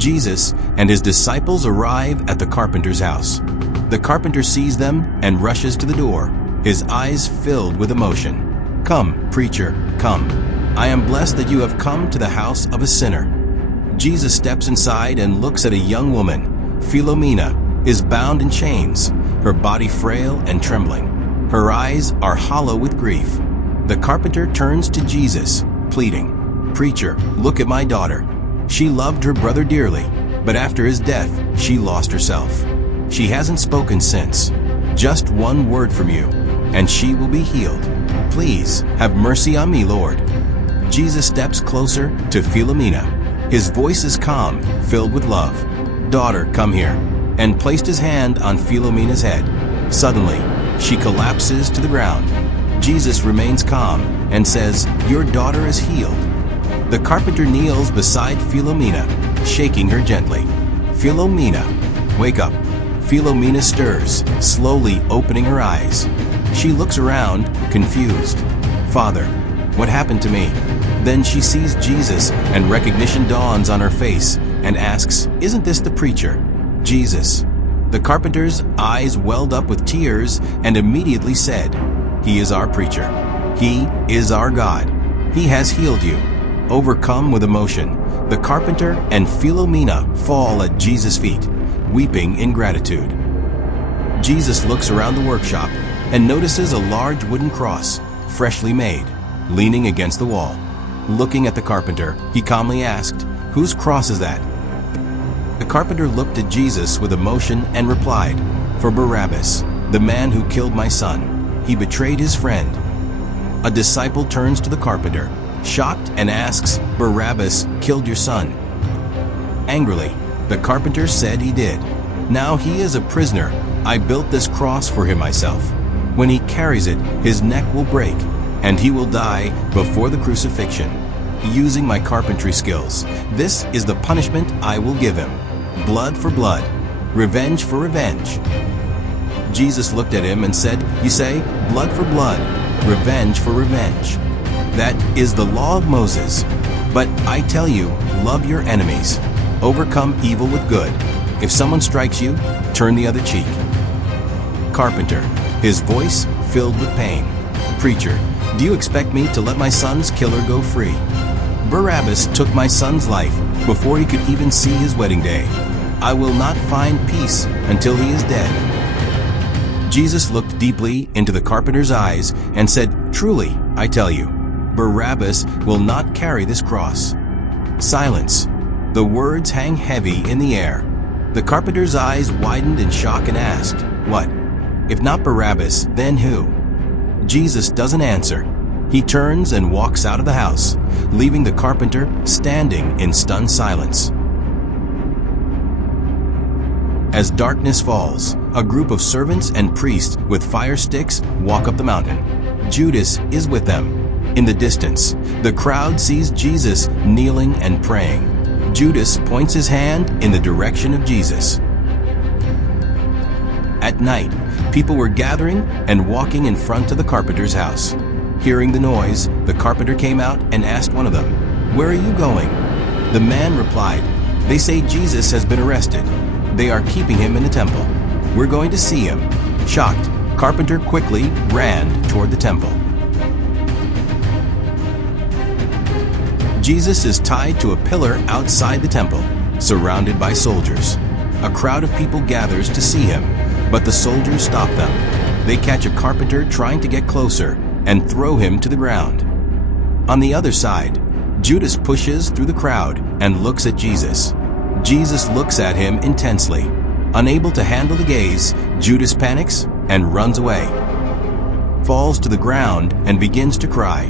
Jesus and his disciples arrive at the carpenter's house. The carpenter sees them and rushes to the door, his eyes filled with emotion. "Come, preacher, come. I am blessed that you have come to the house of a sinner." Jesus steps inside and looks at a young woman. Philomena is bound in chains, her body frail and trembling. Her eyes are hollow with grief. The carpenter turns to Jesus, pleading, "Preacher, look at my daughter. She loved her brother dearly, but after his death, she lost herself. She hasn't spoken since. Just one word from you, and she will be healed. Please have mercy on me, Lord." Jesus steps closer to Philomena. His voice is calm, filled with love. "Daughter, come here," and placed his hand on Philomena's head. Suddenly, she collapses to the ground. Jesus remains calm and says, "Your daughter is healed." The carpenter kneels beside Philomena, shaking her gently. "Philomena, wake up." Philomena stirs, slowly opening her eyes. She looks around, confused. "Father, what happened to me?" Then she sees Jesus and recognition dawns on her face and asks, "Isn't this the preacher?" Jesus. The carpenter's eyes welled up with tears and immediately said, "He is our preacher. He is our God. He has healed you." Overcome with emotion, the carpenter and Philomena fall at Jesus' feet, weeping in gratitude. Jesus looks around the workshop and notices a large wooden cross, freshly made, leaning against the wall. Looking at the carpenter, he calmly asked, "Whose cross is that?" The carpenter looked at Jesus with emotion and replied, "For Barabbas, the man who killed my son. He betrayed his friend." A disciple turns to the carpenter, shocked, and asks, "Barabbas killed your son?" Angrily, the carpenter said he did. "Now he is a prisoner. I built this cross for him myself. When he carries it, his neck will break, and he will die before the crucifixion. Using my carpentry skills, this is the punishment I will give him. Blood for blood, revenge for revenge." Jesus looked at him and said, "You say, blood for blood, revenge for revenge. That is the law of Moses. But I tell you, love your enemies. Overcome evil with good. If someone strikes you, turn the other cheek." Carpenter, his voice filled with pain. "Preacher, do you expect me to let my son's killer go free? Barabbas took my son's life before he could even see his wedding day. I will not find peace until he is dead." Jesus looked deeply into the carpenter's eyes and said, "Truly, I tell you, Barabbas will not carry this cross." Silence. The words hang heavy in the air. The carpenter's eyes widened in shock and asked, "What? If not Barabbas, then who?" Jesus doesn't answer. He turns and walks out of the house, leaving the carpenter standing in stunned silence. As darkness falls, a group of servants and priests with fire sticks walk up the mountain. Judas is with them. In the distance, the crowd sees Jesus kneeling and praying. Judas points his hand in the direction of Jesus. At night, people were gathering and walking in front of the carpenter's house. Hearing the noise, the carpenter came out and asked one of them, "Where are you going?" The man replied, "They say Jesus has been arrested. They are keeping him in the temple. We're going to see him." Shocked, carpenter quickly ran toward the temple. Jesus is tied to a pillar outside the temple, surrounded by soldiers. A crowd of people gathers to see him, but the soldiers stop them. They catch a carpenter trying to get closer and throw him to the ground. On the other side, Judas pushes through the crowd and looks at Jesus. Jesus looks at him intensely. Unable to handle the gaze, Judas panics and runs away, falls to the ground and begins to cry.